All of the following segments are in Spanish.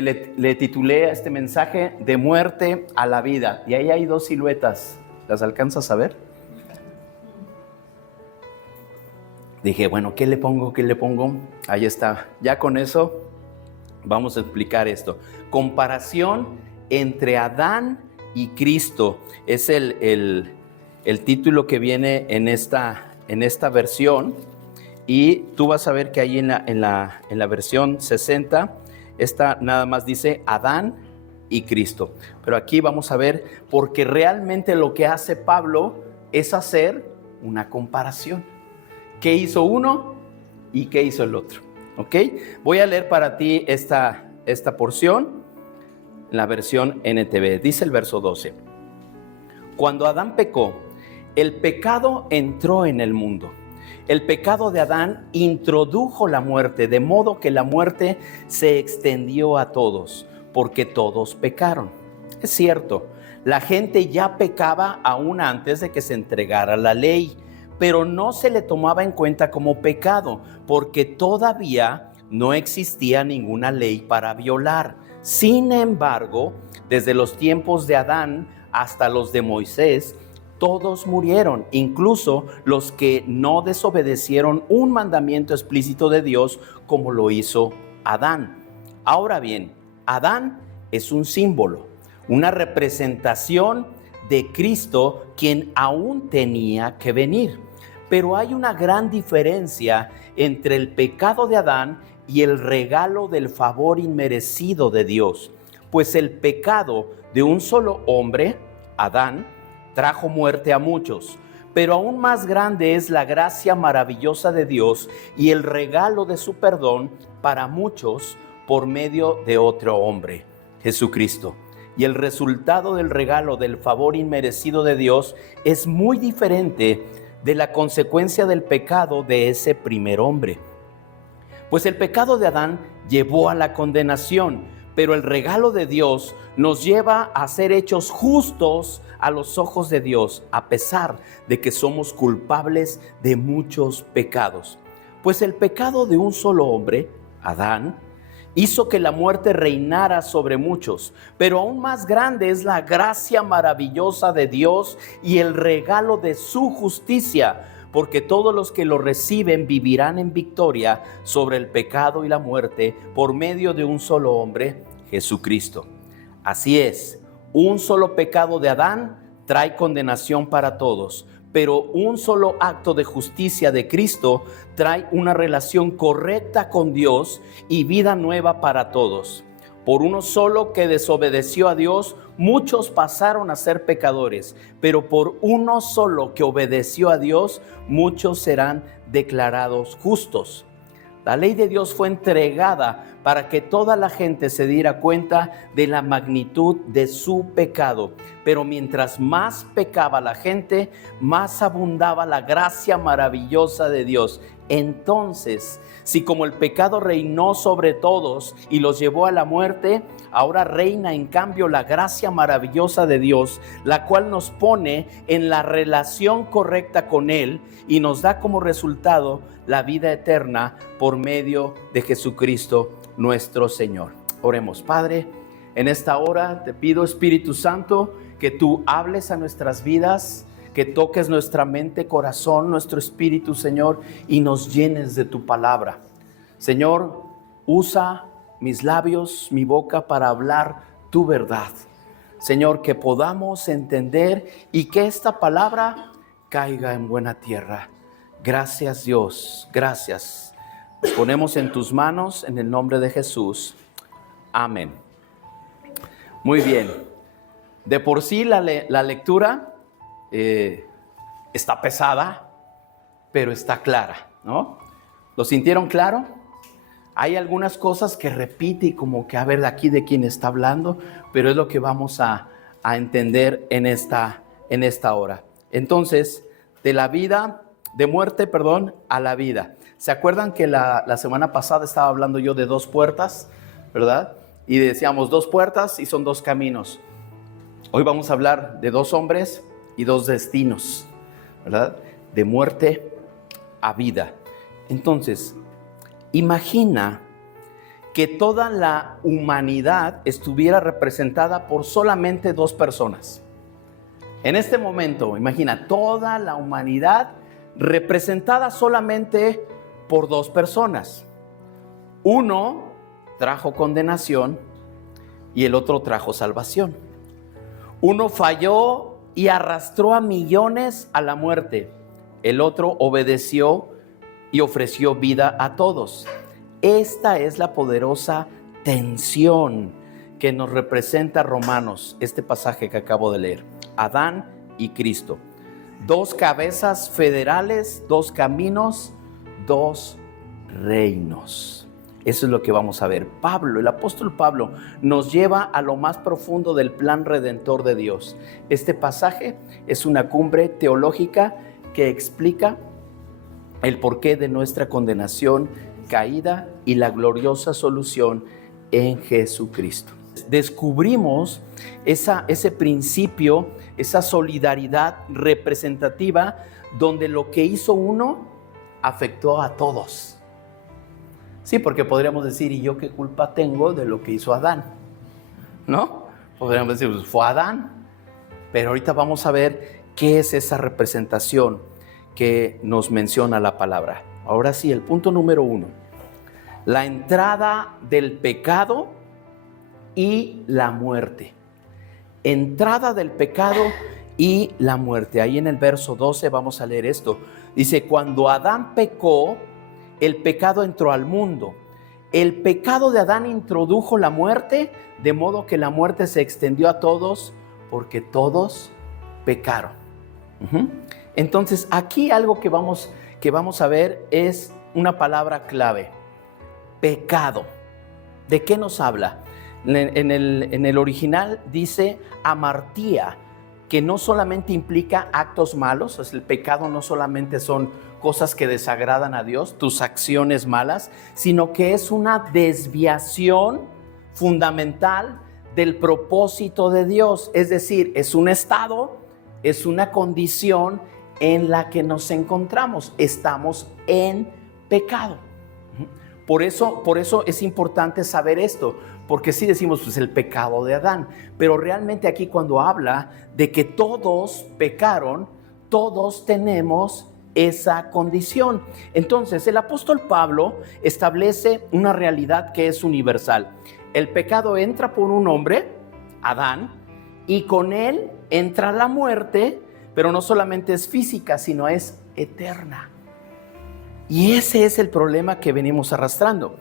le titulé a este mensaje de muerte a la vida. Y ahí hay dos siluetas. ¿Las alcanzas a ver? Dije, bueno, ¿qué le pongo? ¿Qué le pongo? Ahí está. Ya con eso vamos a explicar esto. Comparación entre Adán y Cristo. Es el título que viene en esta versión. Y tú vas a ver que ahí en la versión 60, esta nada más dice Adán y Cristo. Pero aquí vamos a ver, porque realmente lo que hace Pablo es hacer una comparación. ¿Qué hizo uno y qué hizo el otro? ¿Ok? Voy a leer para ti esta porción, la versión NTV. Dice el verso 12. Cuando Adán pecó, el pecado entró en el mundo. El pecado de Adán introdujo la muerte, de modo que la muerte se extendió a todos, porque todos pecaron. Es cierto, la gente ya pecaba aún antes de que se entregara la ley, pero no se le tomaba en cuenta como pecado, porque todavía no existía ninguna ley para violar. Sin embargo, desde los tiempos de Adán hasta los de Moisés, todos murieron, incluso los que no desobedecieron un mandamiento explícito de Dios como lo hizo Adán. Ahora bien, Adán es un símbolo, una representación de Cristo, quien aún tenía que venir. Pero hay una gran diferencia entre el pecado de Adán y el regalo del favor inmerecido de Dios, pues el pecado de un solo hombre, Adán, trajo muerte a muchos, pero aún más grande es la gracia maravillosa de Dios y el regalo de su perdón para muchos por medio de otro hombre, Jesucristo. Y el resultado del regalo del favor inmerecido de Dios es muy diferente de la consecuencia del pecado de ese primer hombre. Pues el pecado de Adán llevó a la condenación, pero el regalo de Dios nos lleva a ser hechos justos a los ojos de Dios, a pesar de que somos culpables de muchos pecados. Pues el pecado de un solo hombre, Adán, hizo que la muerte reinara sobre muchos, pero aún más grande es la gracia maravillosa de Dios y el regalo de su justicia, porque todos los que lo reciben vivirán en victoria sobre el pecado y la muerte por medio de un solo hombre, Jesucristo. Así es, un solo pecado de Adán trae condenación para todos, pero un solo acto de justicia de Cristo trae una relación correcta con Dios y vida nueva para todos. Por uno solo que desobedeció a Dios, muchos pasaron a ser pecadores, pero por uno solo que obedeció a Dios, muchos serán declarados justos. La ley de Dios fue entregada para que toda la gente se diera cuenta de la magnitud de su pecado. Pero mientras más pecaba la gente, más abundaba la gracia maravillosa de Dios. Entonces, si como el pecado reinó sobre todos y los llevó a la muerte, ahora reina en cambio la gracia maravillosa de Dios, la cual nos pone en la relación correcta con Él y nos da como resultado la vida eterna por medio de Jesucristo nuestro Señor. Oremos. Padre, en esta hora te pido, Espíritu Santo, que tú hables a nuestras vidas, que toques nuestra mente, corazón, nuestro espíritu, Señor, y nos llenes de tu palabra. Señor, usa mis labios, mi boca para hablar tu verdad. Señor, que podamos entender y que esta palabra caiga en buena tierra. Gracias, Dios, gracias. Nos ponemos en tus manos en el nombre de Jesús. Amén. Muy bien. De por sí la lectura está pesada, pero está clara, ¿no? ¿Lo sintieron claro? Hay algunas cosas que repite y como que a ver aquí de quién está hablando, pero es lo que vamos a entender en esta hora. Entonces, de muerte a la vida. ¿Se acuerdan que la semana pasada estaba hablando yo de dos puertas, verdad? Y decíamos dos puertas y son dos caminos. Hoy vamos a hablar de dos hombres y dos destinos, ¿verdad? De muerte a vida. Entonces, imagina que toda la humanidad estuviera representada por solamente dos personas. En este momento, imagina, toda la humanidad representada solamente por dos personas. Uno trajo condenación y el otro trajo salvación. Uno falló y arrastró a millones a la muerte. El otro obedeció y ofreció vida a todos. Esta es la poderosa tensión que nos representa Romanos, este pasaje que acabo de leer. Adán y Cristo. Dos cabezas federales, dos caminos, dos reinos. Eso es lo que vamos a ver. Pablo, el apóstol Pablo, nos lleva a lo más profundo del plan redentor de Dios. Este pasaje es una cumbre teológica que explica el porqué de nuestra condenación, caída y la gloriosa solución en Jesucristo. Descubrimos ese principio, esa solidaridad representativa, donde lo que hizo uno afectó a todos. Sí, porque podríamos decir, ¿y yo qué culpa tengo de lo que hizo Adán? ¿No? Podríamos decir, pues fue Adán. Pero ahorita vamos a ver qué es esa representación que nos menciona la palabra. Ahora sí, el punto número 1. La entrada del pecado y la muerte. Entrada del pecado y la muerte. Ahí en el verso 12 vamos a leer esto. Dice, cuando Adán pecó, el pecado entró al mundo. El pecado de Adán introdujo la muerte, de modo que la muerte se extendió a todos, porque todos pecaron. Entonces, aquí algo que vamos a ver es una palabra clave. Pecado. ¿De qué nos habla? En el original dice amartía, que no solamente implica actos malos, el pecado no solamente son cosas que desagradan a Dios, tus acciones malas, sino que es una desviación fundamental del propósito de Dios. Es decir, es un estado, es una condición en la que nos encontramos. Estamos en pecado. Por eso es importante saber esto, porque sí decimos pues el pecado de Adán, pero realmente aquí cuando habla de que todos pecaron, todos tenemos esa condición. Entonces el apóstol Pablo establece una realidad que es universal. El pecado entra por un hombre, Adán, y con él entra la muerte, pero no solamente es física, sino es eterna. Y ese es el problema que venimos arrastrando,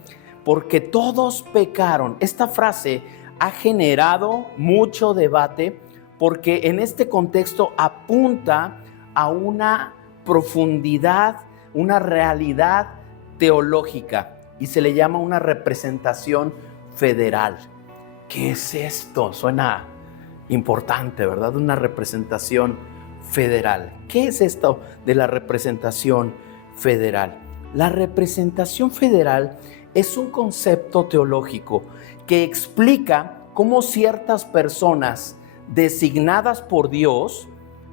porque todos pecaron. Esta frase ha generado mucho debate, porque en este contexto apunta a una profundidad, una realidad teológica, y se le llama una representación federal. ¿Qué es esto? Suena importante, ¿verdad? Una representación federal. ¿Qué es esto de la representación federal? La representación federal es un concepto teológico que explica cómo ciertas personas designadas por Dios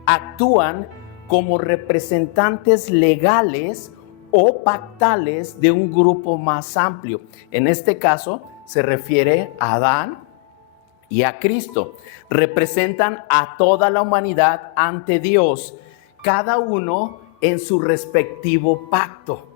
actúan como representantes legales o pactales de un grupo más amplio. En este caso se refiere a Adán y a Cristo. Representan a toda la humanidad ante Dios, cada uno en su respectivo pacto.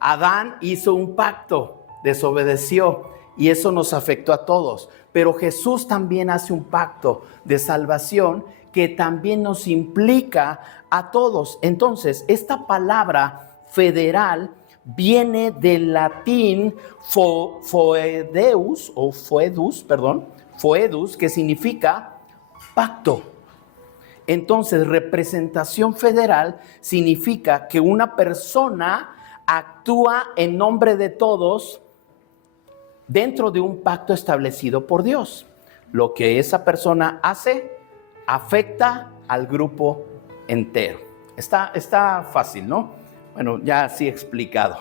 Adán hizo un pacto, desobedeció, y eso nos afectó a todos. Pero Jesús también hace un pacto de salvación que también nos implica a todos. Entonces, esta palabra federal viene del latín foedus, que significa pacto. Entonces, representación federal significa que una persona actúa en nombre de todos dentro de un pacto establecido por Dios. Lo que esa persona hace afecta al grupo entero. Está fácil, ¿no? Bueno, ya así explicado.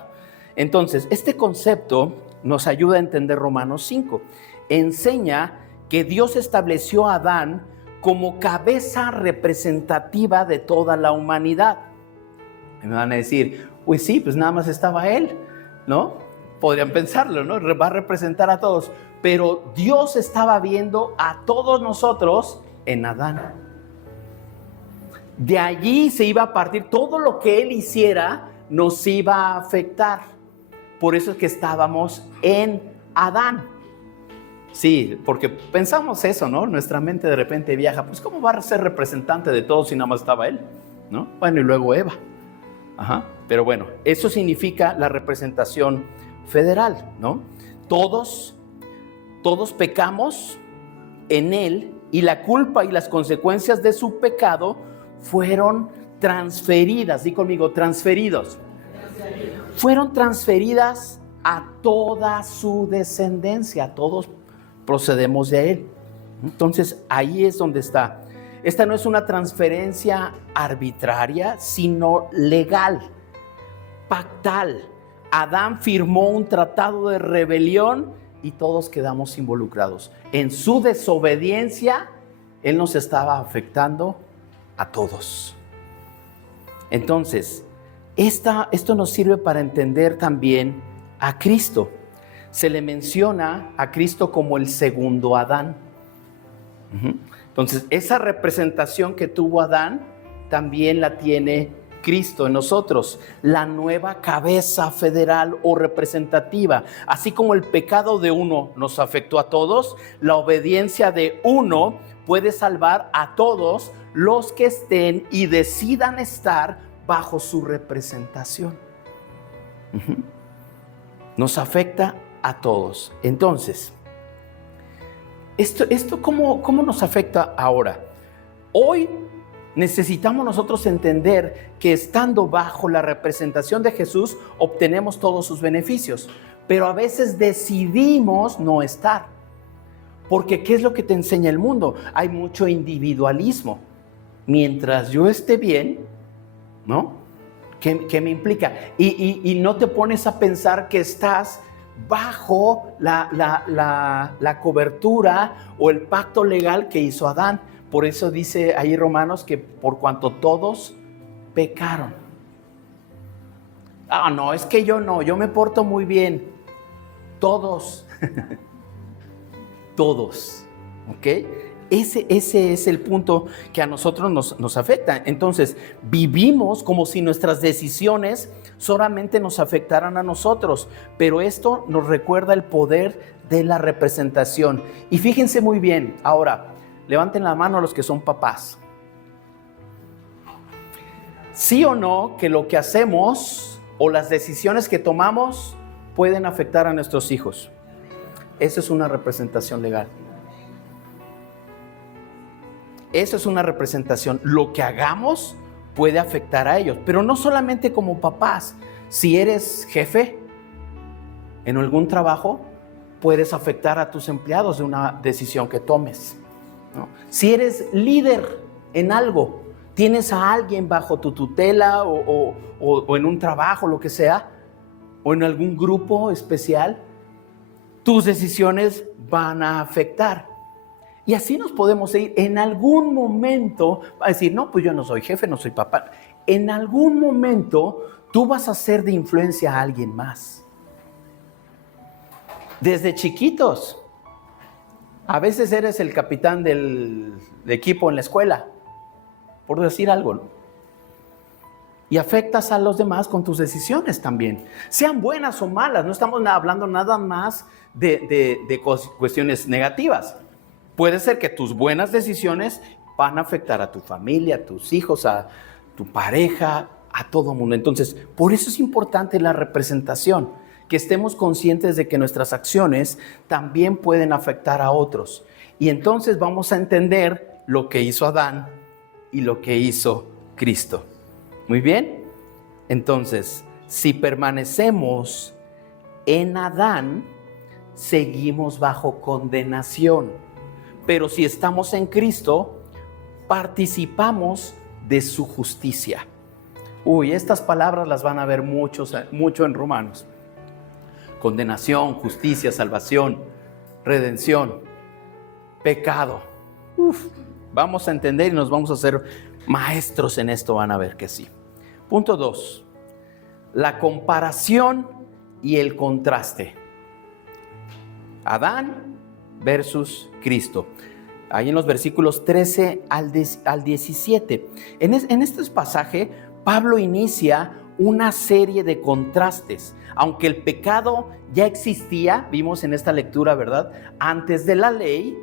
Entonces, este concepto nos ayuda a entender Romanos 5. Enseña que Dios estableció a Adán como cabeza representativa de toda la humanidad. Y me van a decir, pues sí, pues nada más estaba él, ¿no? Podrían pensarlo, ¿no? Va a representar a todos. Pero Dios estaba viendo a todos nosotros en Adán. De allí se iba a partir, todo lo que Él hiciera nos iba a afectar. Por eso es que estábamos en Adán. Sí, porque pensamos eso, ¿no? Nuestra mente de repente viaja, pues ¿cómo va a ser representante de todos si nada más estaba Él? ¿No? Bueno, y luego Eva. Ajá. Pero bueno, eso significa la representación federal, ¿no? Todos pecamos en Él y la culpa y las consecuencias de su pecado fueron transferidas. Di conmigo, transferidos. Fueron transferidas a toda su descendencia. Todos procedemos de Él. Entonces, ahí es donde está. Esta no es una transferencia arbitraria, sino legal, pactal. Adán firmó un tratado de rebelión y todos quedamos involucrados. En su desobediencia, Él nos estaba afectando a todos. Entonces, esto nos sirve para entender también a Cristo. Se le menciona a Cristo como el segundo Adán. Entonces, esa representación que tuvo Adán, también la tiene Cristo en nosotros, la nueva cabeza federal o representativa. Así como el pecado de uno nos afectó a todos, la obediencia de uno puede salvar a todos los que estén y decidan estar bajo su representación. Nos afecta a todos. Entonces, ¿esto cómo nos afecta ahora? Hoy necesitamos nosotros entender que estando bajo la representación de Jesús obtenemos todos sus beneficios, pero a veces decidimos no estar. Porque ¿qué es lo que te enseña el mundo? Hay mucho individualismo. Mientras yo esté bien, ¿no? ¿Qué me implica? Y no te pones a pensar que estás bajo la cobertura o el pacto legal que hizo Adán. Por eso dice ahí Romanos que por cuanto todos pecaron. No, es que yo me porto muy bien. Todos. Todos. ¿Ok? Ese es el punto que a nosotros nos afecta. Entonces, vivimos como si nuestras decisiones solamente nos afectaran a nosotros, pero esto nos recuerda el poder de la representación. Y fíjense muy bien, ahora, levanten la mano a los que son papás. ¿Sí o no que lo que hacemos o las decisiones que tomamos pueden afectar a nuestros hijos? Esa es una representación legal. Eso es una representación. Lo que hagamos puede afectar a ellos, pero no solamente como papás. Si eres jefe en algún trabajo, puedes afectar a tus empleados de una decisión que tomes, ¿no? Si eres líder en algo, tienes a alguien bajo tu tutela o en un trabajo, lo que sea, o en algún grupo especial, tus decisiones van a afectar. Y así nos podemos ir. En algún momento va a decir, no, pues yo no soy jefe, no soy papá. En algún momento tú vas a ser de influencia a alguien más. Desde chiquitos. A veces eres el capitán del equipo en la escuela, por decir algo, ¿no? Y afectas a los demás con tus decisiones también. Sean buenas o malas, no estamos hablando nada más de cuestiones negativas. Puede ser que tus buenas decisiones van a afectar a tu familia, a tus hijos, a tu pareja, a todo mundo. Entonces, por eso es importante la representación, que estemos conscientes de que nuestras acciones también pueden afectar a otros. Y entonces vamos a entender lo que hizo Adán y lo que hizo Cristo. Muy bien. Entonces, si permanecemos en Adán, seguimos bajo condenación. Pero si estamos en Cristo, participamos de su justicia. Estas palabras las van a ver mucho en Romanos. Condenación, justicia, salvación, redención, pecado. Vamos a entender y nos vamos a hacer maestros en esto, van a ver que sí. Punto 2. La comparación y el contraste. Adán versus Cristo. Ahí en los versículos 13 al 17. En este pasaje, Pablo inicia una serie de contrastes. Aunque el pecado ya existía, vimos en esta lectura, ¿verdad? Antes de la ley,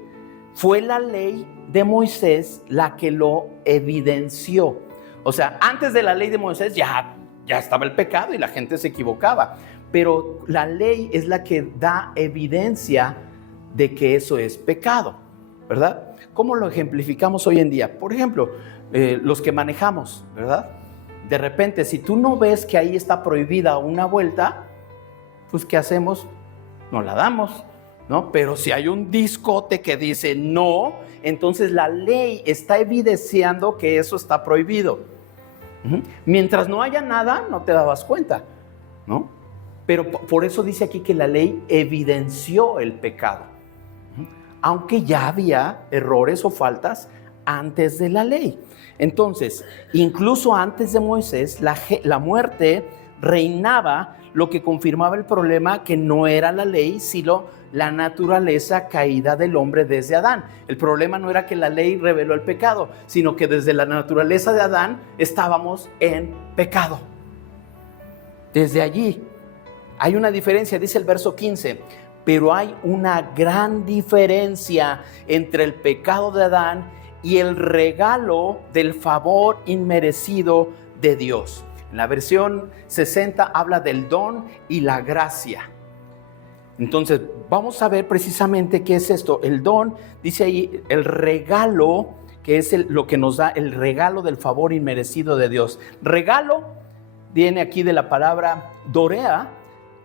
fue la ley de Moisés la que lo evidenció. O sea, antes de la ley de Moisés ya estaba el pecado y la gente se equivocaba. Pero la ley es la que da evidencia de que eso es pecado, ¿verdad? ¿Cómo lo ejemplificamos hoy en día? Por ejemplo, los que manejamos, ¿verdad? De repente, si tú no ves que ahí está prohibida una vuelta, pues ¿qué hacemos? No la damos, ¿no? Pero si hay un discote que dice no, entonces la ley está evidenciando que eso está prohibido. Mientras no haya nada, no te dabas cuenta, ¿no? Pero por eso dice aquí que la ley evidenció el pecado, aunque ya había errores o faltas antes de la ley. Entonces, incluso antes de Moisés, la muerte reinaba, lo que confirmaba el problema que no era la ley, sino la naturaleza caída del hombre desde Adán. El problema no era que la ley reveló el pecado, sino que desde la naturaleza de Adán estábamos en pecado. Desde allí hay una diferencia, dice el verso 15, pero hay una gran diferencia entre el pecado de Adán y el regalo del favor inmerecido de Dios. En la versión 60 habla del don y la gracia. Entonces, vamos a ver precisamente qué es esto. El don, dice ahí, el regalo, que es lo que nos da el regalo del favor inmerecido de Dios. Regalo viene aquí de la palabra dorea,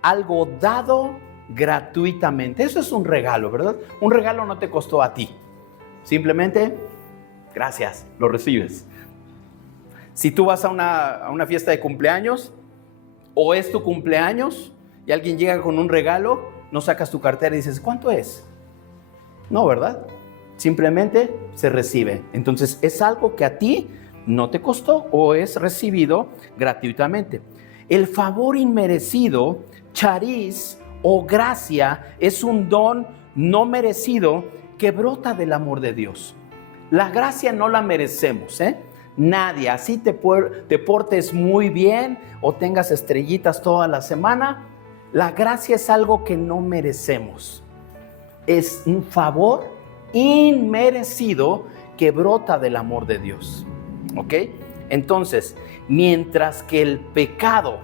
algo dado gratuitamente. Eso es un regalo, ¿verdad? Un regalo no te costó a ti. Simplemente, gracias, lo recibes. Si tú vas a una fiesta de cumpleaños o es tu cumpleaños y alguien llega con un regalo, no sacas tu cartera y dices, ¿cuánto es? No, ¿verdad? Simplemente se recibe. Entonces es algo que a ti no te costó o es recibido gratuitamente. El favor inmerecido, charis o gracia, es un don no merecido que brota del amor de Dios. La gracia no la merecemos, Nadie, así te portes muy bien o tengas estrellitas toda la semana, la gracia es algo que no merecemos. Es un favor inmerecido que brota del amor de Dios. ¿Ok? Entonces, mientras que el pecado,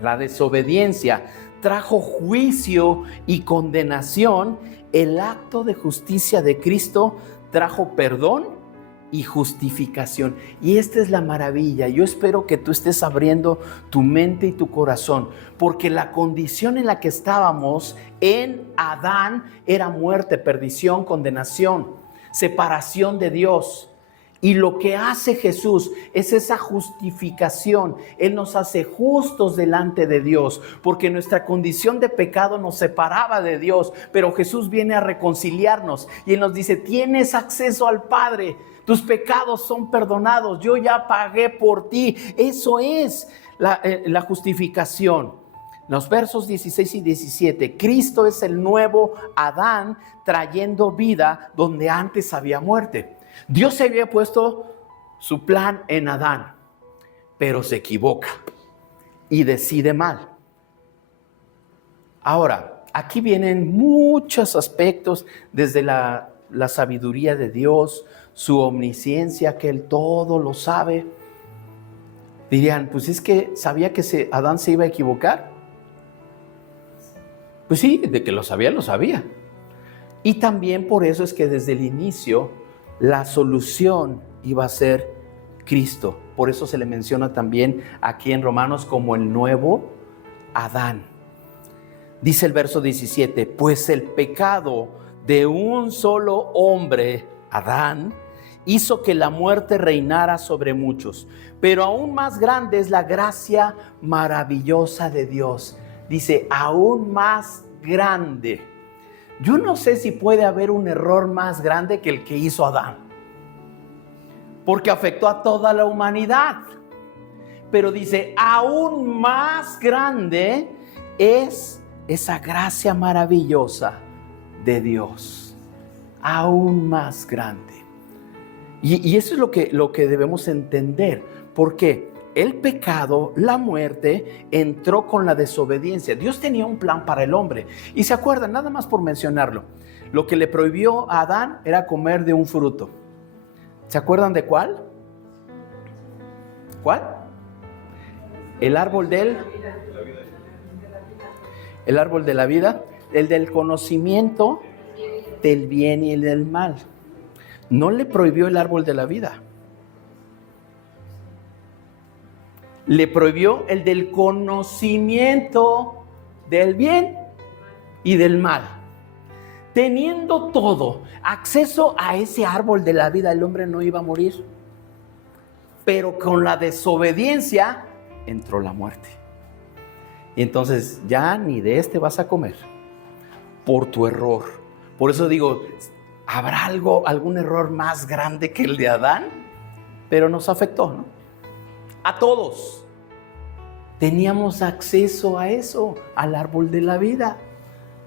la desobediencia, trajo juicio y condenación, el acto de justicia de Cristo trajo perdón y justificación. Y esta es la maravilla. Yo espero que tú estés abriendo tu mente y tu corazón, porque la condición en la que estábamos en Adán era muerte, perdición, condenación, separación de Dios. Y lo que hace Jesús es esa justificación. Él nos hace justos delante de Dios, porque nuestra condición de pecado nos separaba de Dios, pero Jesús viene a reconciliarnos y Él nos dice, tienes acceso al Padre, tus pecados son perdonados, yo ya pagué por ti. Eso es la justificación. Los versos 16 y 17, Cristo es el nuevo Adán trayendo vida donde antes había muerte. Dios se había puesto su plan en Adán, pero se equivoca y decide mal. Ahora, aquí vienen muchos aspectos, desde la sabiduría de Dios, su omnisciencia, que Él todo lo sabe. Dirían, pues es que sabía que Adán se iba a equivocar. Pues sí, de que lo sabía, lo sabía. Y también por eso es que desde el inicio la solución iba a ser Cristo. Por eso se le menciona también aquí en Romanos como el nuevo Adán. Dice el verso 17, pues el pecado de un solo hombre, Adán, hizo que la muerte reinara sobre muchos. Pero aún más grande es la gracia maravillosa de Dios. Dice, aún más grande. Yo no sé si puede haber un error más grande que el que hizo Adán, porque afectó a toda la humanidad. Pero dice, aún más grande es esa gracia maravillosa de Dios, aún más grande. Y eso es lo que debemos entender, porque el pecado, la muerte, entró con la desobediencia. Dios tenía un plan para el hombre. Y se acuerdan, nada más por mencionarlo, lo que le prohibió a Adán era comer de un fruto. ¿Se acuerdan de cuál? ¿Cuál? El árbol de la vida, el del conocimiento del bien y el del mal. No le prohibió el árbol de la vida. Le prohibió el del conocimiento del bien y del mal. Teniendo todo acceso a ese árbol de la vida, el hombre no iba a morir. Pero con la desobediencia entró la muerte. Y entonces ya ni de este vas a comer por tu error. Por eso digo, ¿habrá algún error más grande que el de Adán? Pero nos afectó, ¿no? A todos. Teníamos acceso a eso, al árbol de la vida.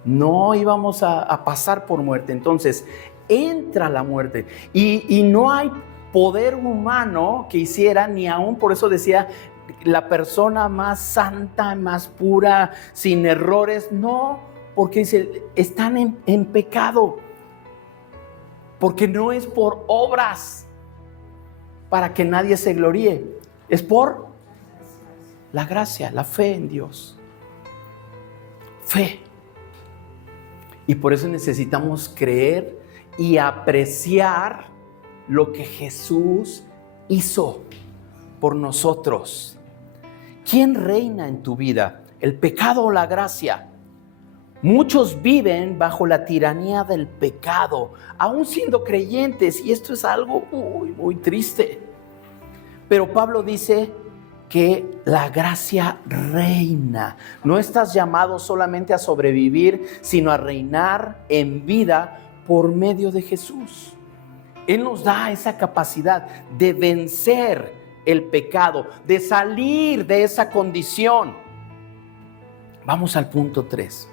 No íbamos a pasar por muerte. Entonces entra la muerte. Y no hay poder humano que hiciera, ni aún, por eso decía, la persona más santa, más pura, sin errores. No, porque dice, están en pecado. Porque no es por obras para que nadie se gloríe. Es por la gracia, la fe en Dios. Fe. Y por eso necesitamos creer y apreciar lo que Jesús hizo por nosotros. ¿Quién reina en tu vida? ¿El pecado o la gracia? Muchos viven bajo la tiranía del pecado, aún siendo creyentes, y esto es algo muy triste. Pero Pablo dice que la gracia reina. No estás llamado solamente a sobrevivir, sino a reinar en vida por medio de Jesús. Él nos da esa capacidad de vencer el pecado, de salir de esa condición. Vamos al punto 3.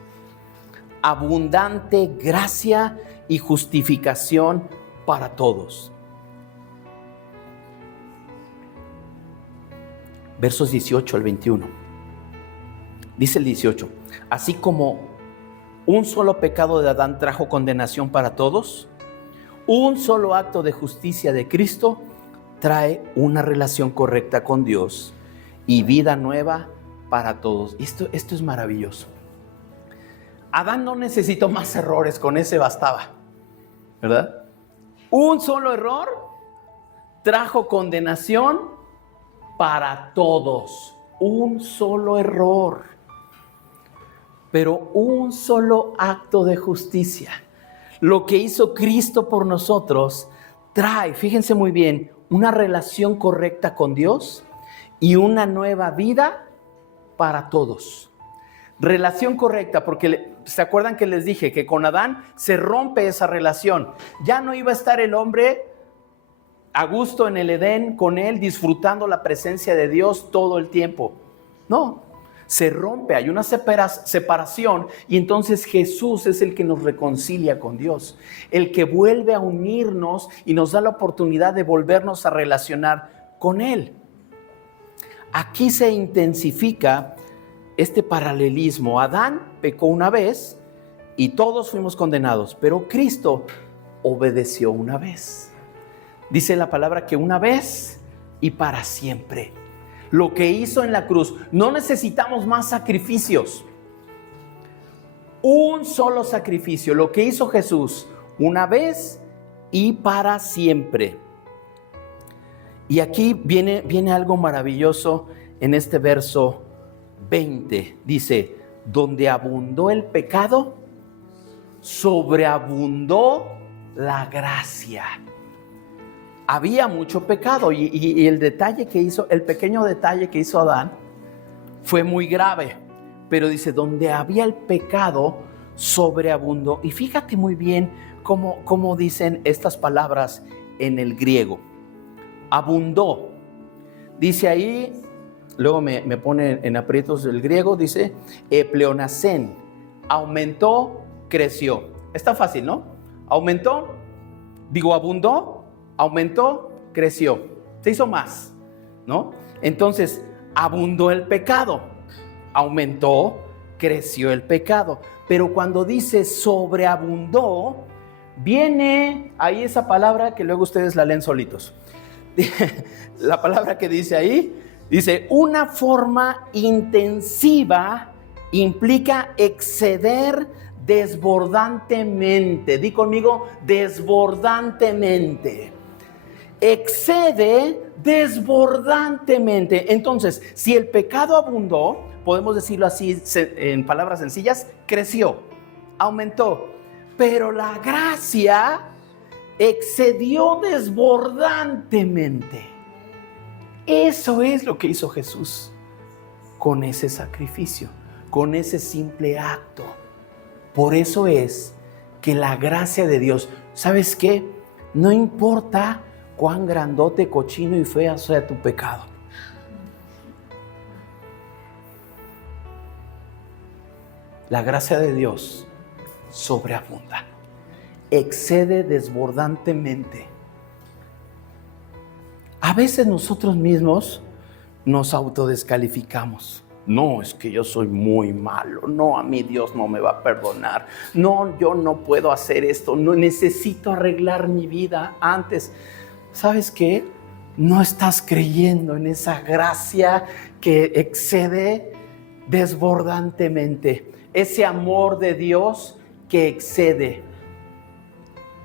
Abundante gracia y justificación para todos. Versos 18 al 21. Dice el 18: así como un solo pecado de Adán trajo condenación para todos, un solo acto de justicia de Cristo trae una relación correcta con Dios y vida nueva para todos. Esto es maravilloso. Adán no necesitó más errores, con ese bastaba, ¿verdad? Un solo error trajo condenación para todos. Un solo error, pero un solo acto de justicia. Lo que hizo Cristo por nosotros trae, fíjense muy bien, una relación correcta con Dios y una nueva vida para todos. Relación correcta, porque ¿se acuerdan que les dije que con Adán se rompe esa relación? Ya no iba a estar el hombre a gusto en el Edén con él, disfrutando la presencia de Dios todo el tiempo. No, se rompe, hay una separación, y entonces Jesús es el que nos reconcilia con Dios, el que vuelve a unirnos y nos da la oportunidad de volvernos a relacionar con Él. Aquí se intensifica este paralelismo. Adán pecó una vez y todos fuimos condenados, pero Cristo obedeció una vez. Dice la palabra que una vez y para siempre. Lo que hizo en la cruz, no necesitamos más sacrificios. Un solo sacrificio, lo que hizo Jesús, una vez y para siempre. Y aquí viene algo maravilloso en este verso 20. Dice, donde abundó el pecado, sobreabundó la gracia. Había mucho pecado y el detalle que hizo, el pequeño detalle que hizo Adán fue muy grave. Pero dice, donde había el pecado, sobreabundó. Y fíjate muy bien cómo dicen estas palabras en el griego. Abundó. Dice ahí luego me pone en aprietos el griego, dice pleonasén, aumentó, creció. Está fácil, ¿no? Abundó, aumentó, creció. Se hizo más, ¿no? Entonces, abundó el pecado, aumentó, creció el pecado. Pero cuando dice sobreabundó, viene ahí esa palabra que luego ustedes la leen solitos. La palabra que dice ahí, dice una forma intensiva, implica exceder desbordantemente. Di conmigo, desbordantemente. Excede desbordantemente. Entonces, si el pecado abundó, podemos decirlo así en palabras sencillas, creció, aumentó. Pero la gracia excedió desbordantemente. Eso es lo que hizo Jesús con ese sacrificio, con ese simple acto. Por eso es que la gracia de Dios, ¿sabes qué? No importa cuán grandote, cochino y fea sea tu pecado. La gracia de Dios sobreabunda, excede desbordantemente. A veces nosotros mismos nos autodescalificamos. No, es que yo soy muy malo. No, a mí Dios no me va a perdonar. No, yo no puedo hacer esto. No, necesito arreglar mi vida antes. ¿Sabes qué? No estás creyendo en esa gracia que excede desbordantemente. Ese amor de Dios que excede.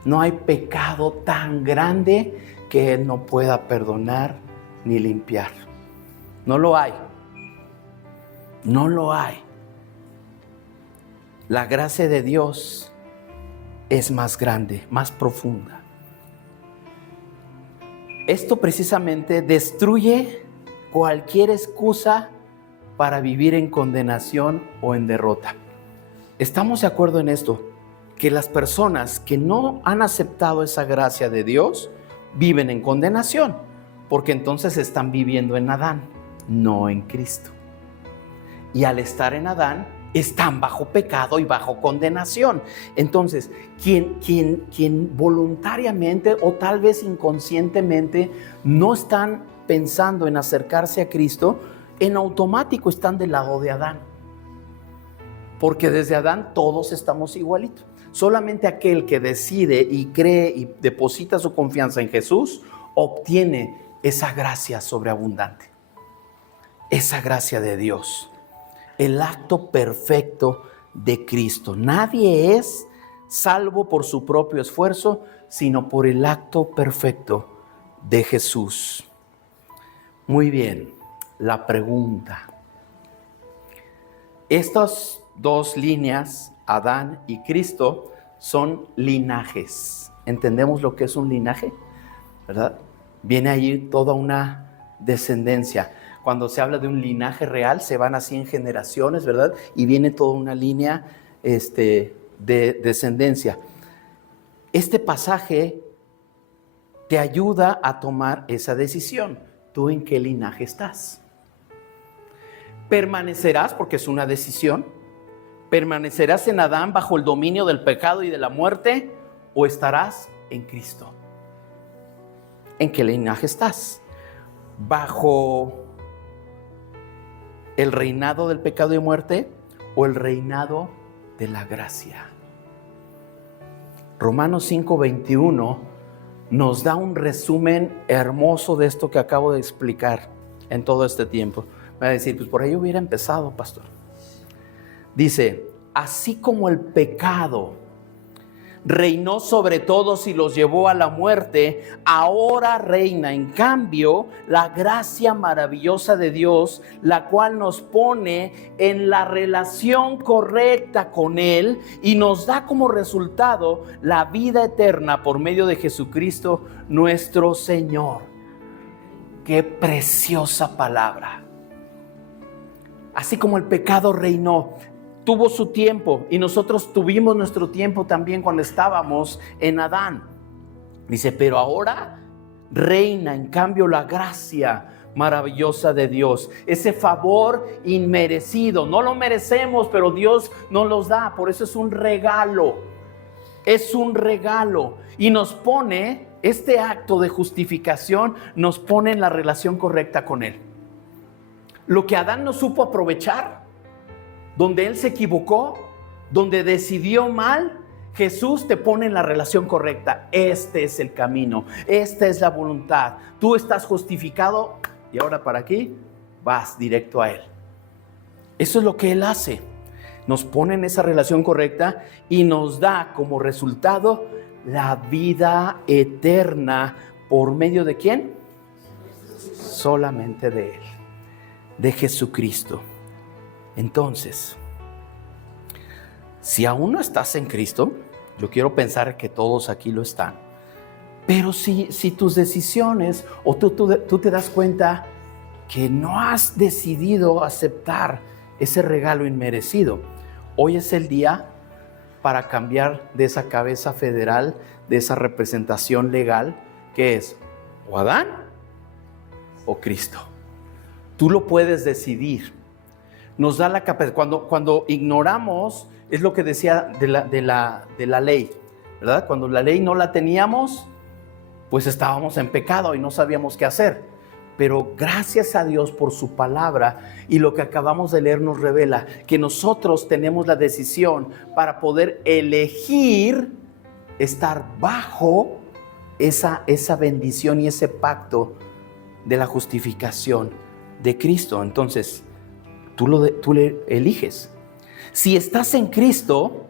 No hay pecado tan grande que Él no pueda perdonar ni limpiar. No lo hay. No lo hay. La gracia de Dios es más grande, más profunda. Esto precisamente destruye cualquier excusa para vivir en condenación o en derrota. ¿Estamos de acuerdo en esto? Que las personas que no han aceptado esa gracia de Dios viven en condenación, porque entonces están viviendo en Adán, no en Cristo. Y al estar en Adán, están bajo pecado y bajo condenación. Entonces, quien voluntariamente o tal vez inconscientemente no están pensando en acercarse a Cristo, en automático están del lado de Adán. Porque desde Adán todos estamos igualitos. Solamente aquel que decide y cree y deposita su confianza en Jesús, obtiene esa gracia sobreabundante. Esa gracia de Dios. El acto perfecto de Cristo. Nadie es salvo por su propio esfuerzo, sino por el acto perfecto de Jesús. Muy bien, la pregunta. Estas dos líneas, Adán y Cristo, son linajes. ¿Entendemos lo que es un linaje? ¿Verdad? Viene allí toda una descendencia. Cuando se habla de un linaje real, se van así en generaciones, ¿verdad? Y viene toda una línea de descendencia. Este pasaje te ayuda a tomar esa decisión. ¿Tú en qué linaje estás? ¿Permanecerás, porque es una decisión? ¿Permanecerás en Adán bajo el dominio del pecado y de la muerte? ¿O estarás en Cristo? ¿En qué linaje estás? ¿Bajo el reinado del pecado y muerte o el reinado de la gracia? Romanos 5:21 nos da un resumen hermoso de esto que acabo de explicar en todo este tiempo. Me va a decir, pues por ahí hubiera empezado, pastor. Dice, así como el pecado reinó sobre todos y los llevó a la muerte, ahora reina en cambio la gracia maravillosa de Dios, la cual nos pone en la relación correcta con Él y nos da como resultado la vida eterna por medio de Jesucristo nuestro Señor. Qué preciosa palabra. Así como el pecado reinó, tuvo su tiempo y nosotros tuvimos nuestro tiempo también cuando estábamos en Adán. Dice, pero ahora reina en cambio la gracia maravillosa de Dios, ese favor inmerecido. No lo merecemos, pero Dios nos los da. Por eso es un regalo. Es un regalo. Y nos pone, este acto de justificación nos pone en la relación correcta con Él. Lo que Adán no supo aprovechar, donde él se equivocó, donde decidió mal, Jesús te pone en la relación correcta. Este es el camino, esta es la voluntad. Tú estás justificado y ahora para aquí vas directo a Él. Eso es lo que Él hace. Nos pone en esa relación correcta y nos da como resultado la vida eterna. ¿Por medio de quién? Solamente de Él, de Jesucristo. Entonces, si aún no estás en Cristo, yo quiero pensar que todos aquí lo están, pero si tus decisiones o tú te das cuenta que no has decidido aceptar ese regalo inmerecido, hoy es el día para cambiar de esa cabeza federal, de esa representación legal, que es o Adán o Cristo. Tú lo puedes decidir. Nos da la capacidad. Cuando ignoramos, es lo que decía de la ley, ¿verdad? Cuando la ley no la teníamos, pues estábamos en pecado y no sabíamos qué hacer. Pero gracias a Dios por su palabra y lo que acabamos de leer nos revela que nosotros tenemos la decisión para poder elegir estar bajo esa bendición y ese pacto de la justificación de Cristo. Entonces, tú le eliges. Si estás en Cristo,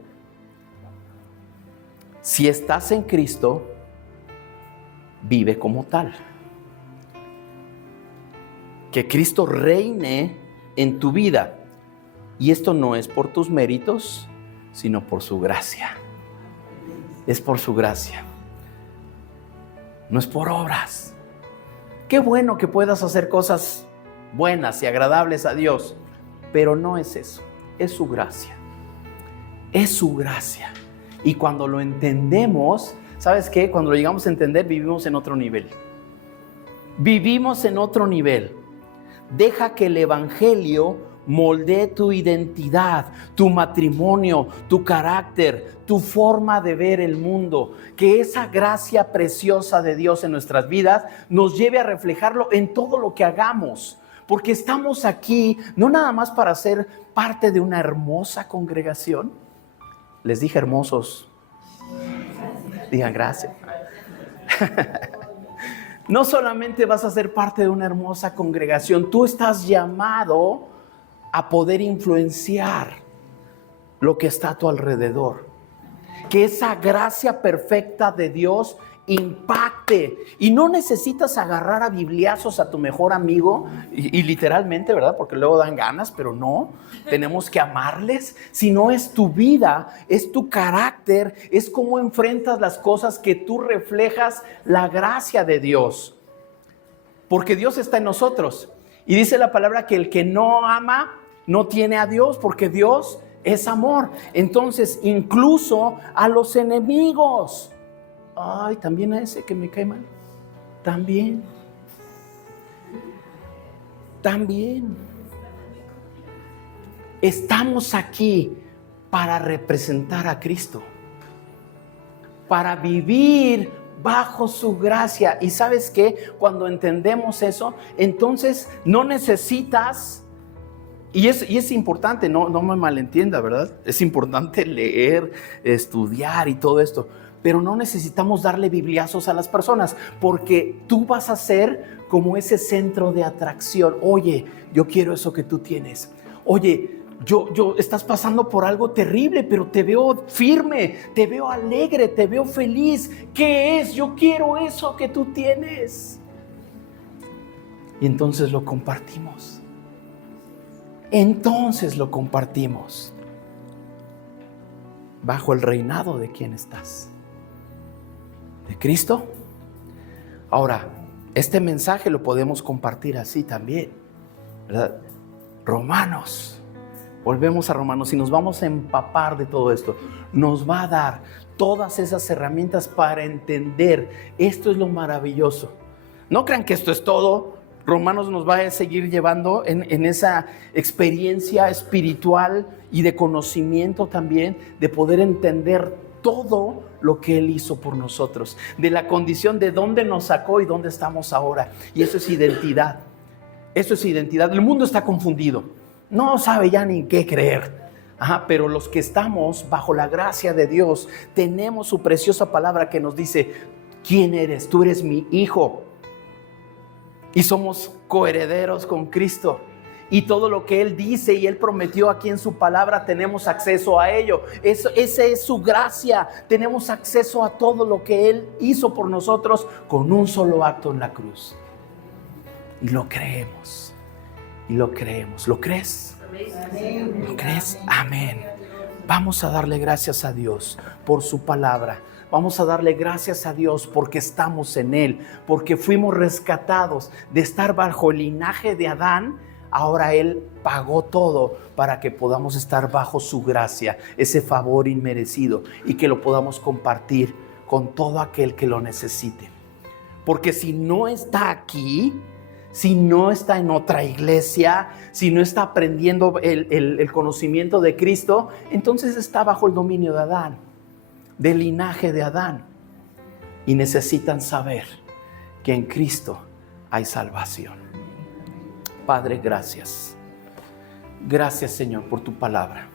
vive como tal. Que Cristo reine en tu vida. Y esto no es por tus méritos, sino por su gracia. Es por su gracia. No es por obras. Qué bueno que puedas hacer cosas buenas y agradables a Dios, pero no es eso. Es su gracia. Es su gracia. Y cuando lo entendemos, ¿sabes qué? Cuando lo llegamos a entender, vivimos en otro nivel. Vivimos en otro nivel. Deja que el Evangelio moldee tu identidad, tu matrimonio, tu carácter, tu forma de ver el mundo. Que esa gracia preciosa de Dios en nuestras vidas nos lleve a reflejarlo en todo lo que hagamos. Porque estamos aquí no nada más para ser parte de una hermosa congregación. Les dije hermosos. Digan gracias. No solamente vas a ser parte de una hermosa congregación, tú estás llamado a poder influenciar lo que está a tu alrededor. Que esa gracia perfecta de Dios impacte. Y no necesitas agarrar a bibliazos a tu mejor amigo, y literalmente, ¿verdad? Porque luego dan ganas, pero no. Tenemos que amarles. Si no, es tu vida, es tu carácter, es cómo enfrentas las cosas, que tú reflejas la gracia de Dios. Porque Dios está en nosotros. Y dice la palabra que el que no ama no tiene a Dios, porque Dios es amor. Entonces, incluso a los enemigos. Ay, también a ese que me cae mal. También. Estamos aquí para representar a Cristo. Para vivir bajo su gracia. Y ¿sabes qué? Cuando entendemos eso, entonces no necesitas... Y es importante, no me malentienda, ¿verdad? Es importante leer, estudiar y todo esto. Pero no necesitamos darle bibliazos a las personas, porque tú vas a ser como ese centro de atracción. Oye, yo quiero eso que tú tienes. Oye, yo estás pasando por algo terrible, pero te veo firme, te veo alegre, te veo feliz. ¿Qué es? Yo quiero eso que tú tienes. Y entonces lo compartimos. ¿Bajo el reinado de quién estás? ¿De Cristo? Ahora, este mensaje lo podemos compartir así también, ¿verdad? Romanos. Volvemos a Romanos y nos vamos a empapar de todo esto. Nos va a dar todas esas herramientas para entender. Esto es lo maravilloso. No crean que esto es todo. Romanos nos va a seguir llevando en esa experiencia espiritual y de conocimiento también, de poder entender todo lo que Él hizo por nosotros, de la condición de dónde nos sacó y dónde estamos ahora. Y eso es identidad. Eso es identidad. El mundo está confundido, no sabe ya ni qué creer. Pero los que estamos bajo la gracia de Dios, tenemos su preciosa palabra que nos dice: ¿quién eres? Tú eres mi hijo. Y somos coherederos con Cristo. Y todo lo que Él dice y Él prometió aquí en su palabra, tenemos acceso a ello. Esa es su gracia. Tenemos acceso a todo lo que Él hizo por nosotros con un solo acto en la cruz. Y lo creemos. Y lo creemos. ¿Lo crees? ¿Lo crees? Amén. Vamos a darle gracias a Dios por su palabra. Vamos a darle gracias a Dios porque estamos en Él, porque fuimos rescatados de estar bajo el linaje de Adán. Ahora Él pagó todo para que podamos estar bajo su gracia, ese favor inmerecido, y que lo podamos compartir con todo aquel que lo necesite. Porque si no está aquí, si no está en otra iglesia, si no está aprendiendo el conocimiento de Cristo, entonces está bajo el dominio de Adán, del linaje de Adán. Y necesitan saber que en Cristo hay salvación. Padre, gracias. Gracias, Señor, por tu palabra.